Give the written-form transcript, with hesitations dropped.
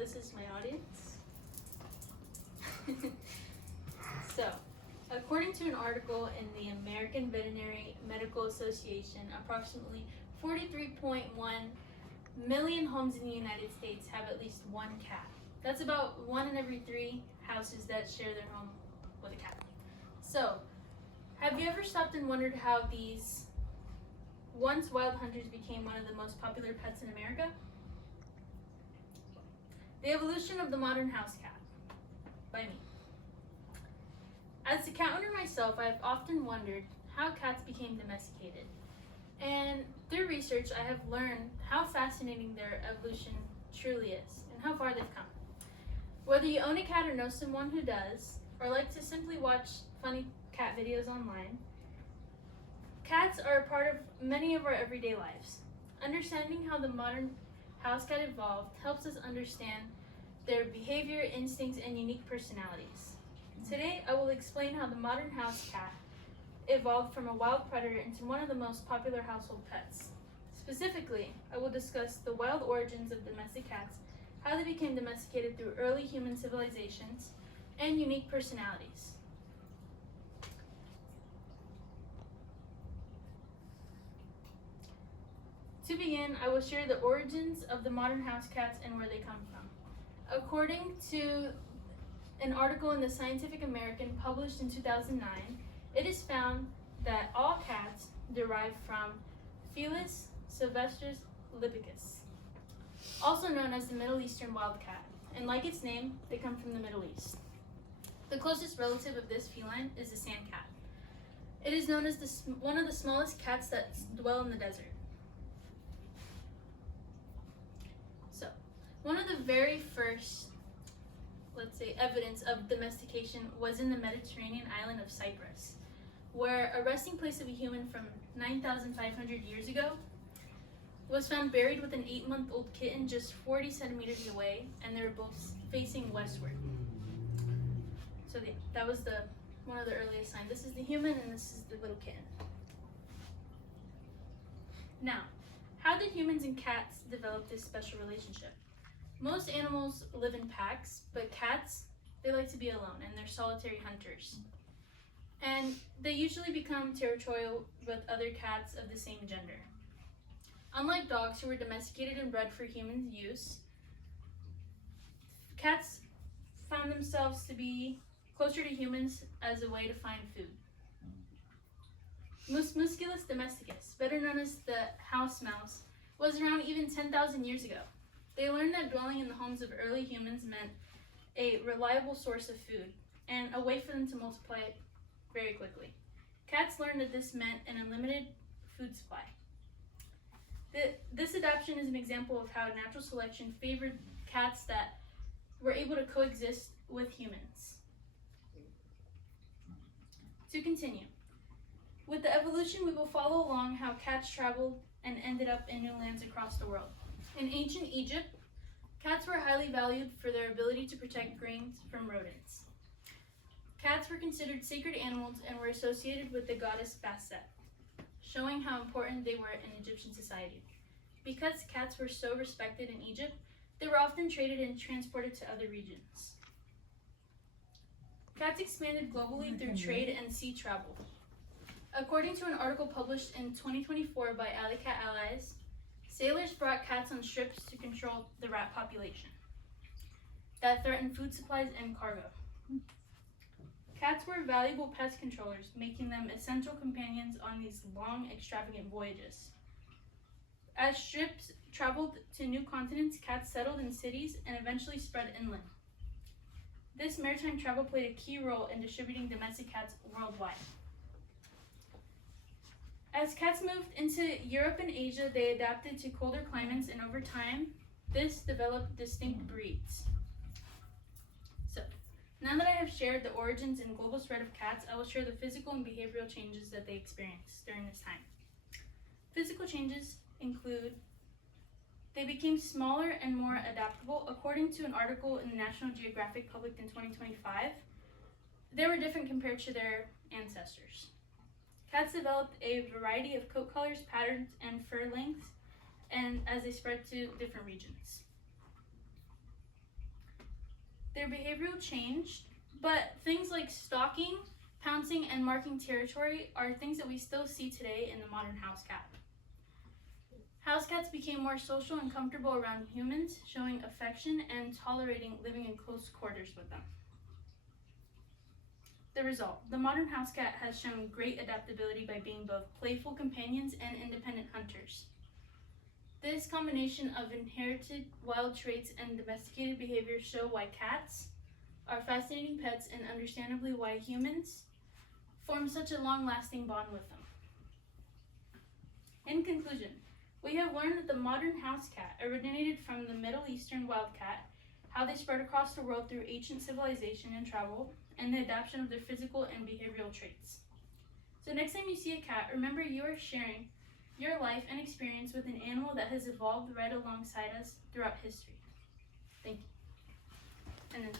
this is my audience. So, according to an article in the American Veterinary Medical Association, approximately 43.1 million homes in the United States have at least one cat. That's about 1 in every 3 houses that share their home with a cat. So, have you ever stopped and wondered how these once wild hunters became one of the most popular pets in America? The evolution of the modern house cat, by me. As a cat owner myself, I've often wondered how cats became domesticated. And through research, I have learned how fascinating their evolution truly is and how far they've come. Whether you own a cat or know someone who does, or like to simply watch funny cat videos online, cats are a part of many of our everyday lives. Understanding how the modern house cat evolved helps us understand their behavior, instincts, and unique personalities. Today, I will explain how the modern house cat evolved from a wild predator into one of the most popular household pets. Specifically, I will discuss the wild origins of domestic cats, how they became domesticated through early human civilizations, and unique personalities. To begin, I will share the origins of the modern house cats and where they come from. According to an article in the Scientific American published in 2009, it is found that all cats derive from Felis silvestris lipicus, also known as the Middle Eastern wild cat, and like its name, they come from the Middle East. The closest relative of this feline is the sand cat. It is known as one of the smallest cats that dwell in the desert. So, one of the very first, let's say, evidence of domestication was in the Mediterranean island of Cyprus, where a resting place of a human from 9,500 years ago was found buried with an 8-month-old kitten just 40 centimeters away, and they were both facing westward. So that was one of the earliest signs. This is the human and this is the little kitten. Now, how did humans and cats develop this special relationship? Most animals live in packs, but cats, they like to be alone, and they're solitary hunters. And they usually become territorial with other cats of the same gender. Unlike dogs who were domesticated and bred for human use, cats found themselves to be closer to humans as a way to find food. Musculus domesticus, better known as the house mouse, was around even 10,000 years ago. They learned that dwelling in the homes of early humans meant a reliable source of food and a way for them to multiply very quickly. Cats learned that this meant an unlimited food supply. This adaptation is an example of how natural selection favored cats that were able to coexist with humans. To continue, with the evolution, we will follow along how cats traveled and ended up in new lands across the world. In ancient Egypt, cats were highly valued for their ability to protect grains from rodents. Cats were considered sacred animals and were associated with the goddess Bastet, showing how important they were in Egyptian society. Because cats were so respected in Egypt, they were often traded and transported to other regions. Cats expanded globally through trade and sea travel. According to an article published in 2024 by Alley Cat Allies, sailors brought cats on ships to control the rat population that threatened food supplies and cargo. Cats were valuable pest controllers, making them essential companions on these long, extravagant voyages. As ships traveled to new continents, cats settled in cities and eventually spread inland. This maritime travel played a key role in distributing domestic cats worldwide. As cats moved into Europe and Asia, they adapted to colder climates, and over time, this developed distinct breeds. So, now that I have shared the origins and global spread of cats, I will share the physical and behavioral changes that they experienced during this time. Physical changes include they became smaller and more adaptable. According to an article in the National Geographic published in 2025, they were different compared to their ancestors. Cats developed a variety of coat colors, patterns, and fur lengths, and as they spread to different regions. their behavioral changed, but things like stalking, pouncing, and marking territory are things that we still see today in the modern house cat. House cats became more social and comfortable around humans, showing affection and tolerating living in close quarters with them. The result: the modern house cat has shown great adaptability by being both playful companions and independent hunters. This combination of inherited wild traits and domesticated behavior show why cats are fascinating pets and understandably why humans form such a long-lasting bond with them. In conclusion, we have learned that the modern house cat originated from the Middle Eastern wildcat, how they spread across the world through ancient civilization and travel, and the adaptation of their physical and behavioral traits. So next time you see a cat, remember you are sharing your life and experience with an animal that has evolved right alongside us throughout history. Thank you. And then